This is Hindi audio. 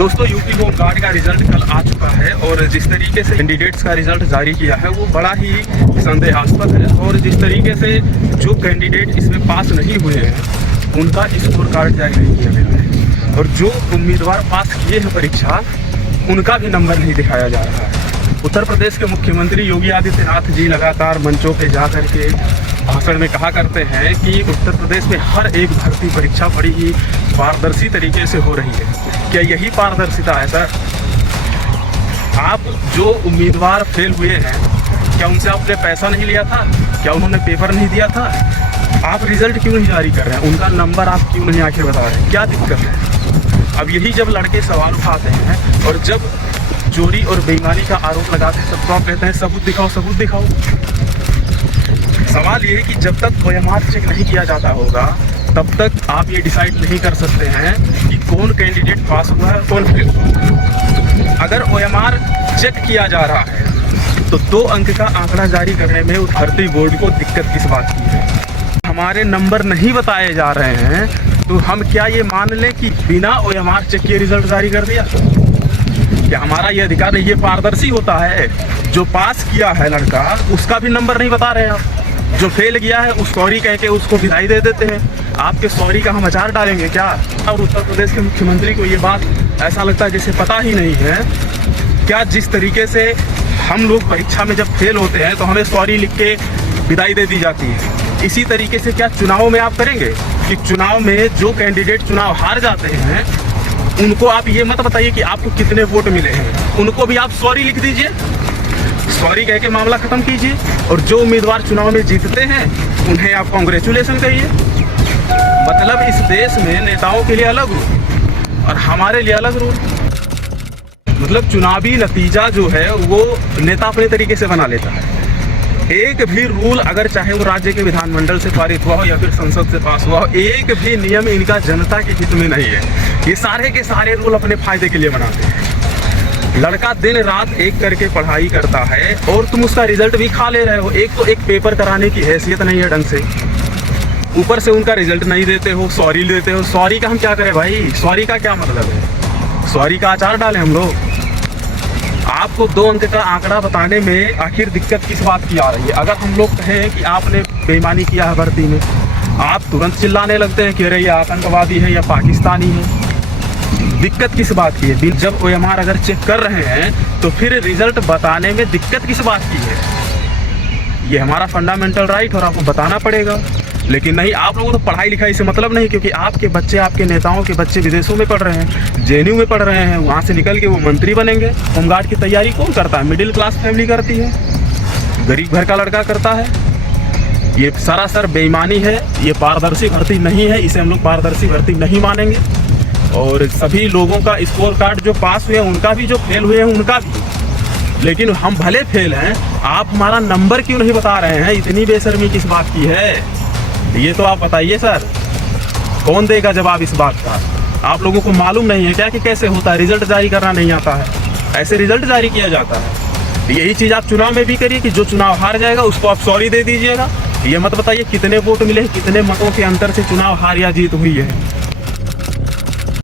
दोस्तों यूपी होम गार्ड का रिजल्ट कल आ चुका है और जिस तरीके से कैंडिडेट्स का रिजल्ट जारी किया है वो बड़ा ही संदेहास्पद है। और जिस तरीके से जो कैंडिडेट इसमें पास नहीं हुए हैं उनका स्कोर कार्ड जारी नहीं किया गया है और जो उम्मीदवार पास किए हैं परीक्षा उनका भी नंबर नहीं दिखाया जा रहा है। उत्तर प्रदेश के मुख्यमंत्री योगी आदित्यनाथ जी लगातार मंचों पर जा कर के भाषण में कहा करते हैं कि उत्तर प्रदेश में हर एक भर्ती परीक्षा बड़ी ही पारदर्शी तरीके से हो रही है। क्या यही पारदर्शिता है सर? आप जो उम्मीदवार फेल हुए हैं क्या उनसे आपने पैसा नहीं लिया था? क्या उन्होंने पेपर नहीं दिया था? आप रिजल्ट क्यों नहीं जारी कर रहे हैं? उनका नंबर आप क्यों नहीं आखिर बता रहे हैं? क्या दिक्कत है? अब यही जब लड़के सवाल उठाते हैं और जब चोरी और बेईमानी का आरोप लगाते हैं तब तो आप कहते हैं सबूत दिखाओ सबूत दिखाओ। सवाल ये है कि जब तक ओएमआर चेक नहीं किया जाता होगा तब तक आप ये डिसाइड नहीं कर सकते हैं कि कौन कैंडिडेट पास हुआ है कौन फेल हुआ। अगर ओएमआर चेक किया जा रहा है तो 2 अंक का आंकड़ा जारी करने में उस भर्ती बोर्ड को दिक्कत किस बात की है? हमारे नंबर नहीं बताए जा रहे हैं तो हम क्या ये मान लें कि बिना ओएमआर चेक किए रिजल्ट जारी कर दिया? क्या हमारा ये अधिकार नहीं? ये पारदर्शी होता है। जो पास किया है लड़का उसका भी नंबर नहीं बता रहे हैं आप। जो फेल गया है उस सॉरी कह के उसको विदाई दे देते हैं। आपके सॉरी का हम अचार डालेंगे क्या? और उत्तर प्रदेश के मुख्यमंत्री को ये बात ऐसा लगता है जैसे पता ही नहीं है क्या? जिस तरीके से हम लोग परीक्षा में जब फेल होते हैं तो हमें सॉरी लिख के विदाई दे दी जाती है। इसी तरीके से क्या चुनाव में आप करेंगे कि चुनाव में जो कैंडिडेट चुनाव हार जाते हैं उनको आप ये मत बताइए कि आपको कितने वोट मिले हैं, उनको भी आप सॉरी लिख दीजिए, सॉरी कह के मामला खत्म कीजिए। और जो उम्मीदवार चुनाव में जीतते हैं उन्हें आप कांग्रेचुलेशन कहिए। मतलब इस देश में नेताओं के लिए अलग रूल और हमारे लिए अलग रूल। मतलब चुनावी नतीजा जो है वो नेता अपने तरीके से बना लेता है। एक भी रूल अगर चाहे वो राज्य के विधानमंडल से पारित हुआ हो या फिर संसद से पास हुआ हो, एक भी नियम इनका जनता के हित में नहीं है। ये सारे के सारे रूल अपने फायदे के लिए बनाते हैं। लड़का दिन रात एक करके पढ़ाई करता है और तुम उसका रिजल्ट भी खा ले रहे हो। एक तो एक पेपर कराने की हैसियत नहीं है ढंग से, ऊपर से उनका रिजल्ट नहीं देते हो, सॉरी देते हो। सॉरी का हम क्या करें भाई? सॉरी का क्या मतलब है? सॉरी का अचार डालें हम लोग? आपको 2 अंक का आंकड़ा बताने में आखिर दिक्कत किस बात की आ रही है? अगर हम लोग कहें कि आपने बेईमानी किया है भर्ती में, आप तुरंत चिल्लाने लगते हैं कि अरे ये आतंकवादी है या पाकिस्तानी है। दिक्कत किस बात की है? जब ओएमआर अगर चेक कर रहे हैं तो फिर रिजल्ट बताने में दिक्कत किस बात की है? ये हमारा फंडामेंटल राइट और आपको बताना पड़ेगा। लेकिन नहीं, आप लोगों को तो पढ़ाई लिखाई से मतलब नहीं, क्योंकि आपके बच्चे, आपके नेताओं के बच्चे विदेशों में पढ़ रहे हैं, जेएनयू में पढ़ रहे हैं, वहाँ से निकल के वो मंत्री बनेंगे। होमगार्ड की तैयारी कौन करता है? मिडिल क्लास फैमिली करती है, गरीब घर का लड़का करता है। ये सरासर बेईमानी है, ये पारदर्शी भर्ती नहीं है, इसे हम लोग पारदर्शी भर्ती नहीं मानेंगे। और सभी लोगों का स्कोर कार्ड जो पास हुए हैं उनका भी, जो फेल हुए हैं उनका भी। लेकिन हम भले फेल हैं, आप हमारा नंबर क्यों नहीं बता रहे हैं? इतनी बेशर्मी किस बात की है? ये तो आप बताइए सर, कौन देगा जवाब इस बात का? आप लोगों को मालूम नहीं है क्या कि कैसे होता है? रिजल्ट जारी करना नहीं आता है, ऐसे रिजल्ट जारी किया जाता है। यही चीज़ आप चुनाव में भी करिए कि जो चुनाव हार जाएगा उसको आप सॉरी दे दीजिएगा। ये मत बताइए कितने वोट मिले, कितने मतों के अंतर से चुनाव हार या जीत हुई है।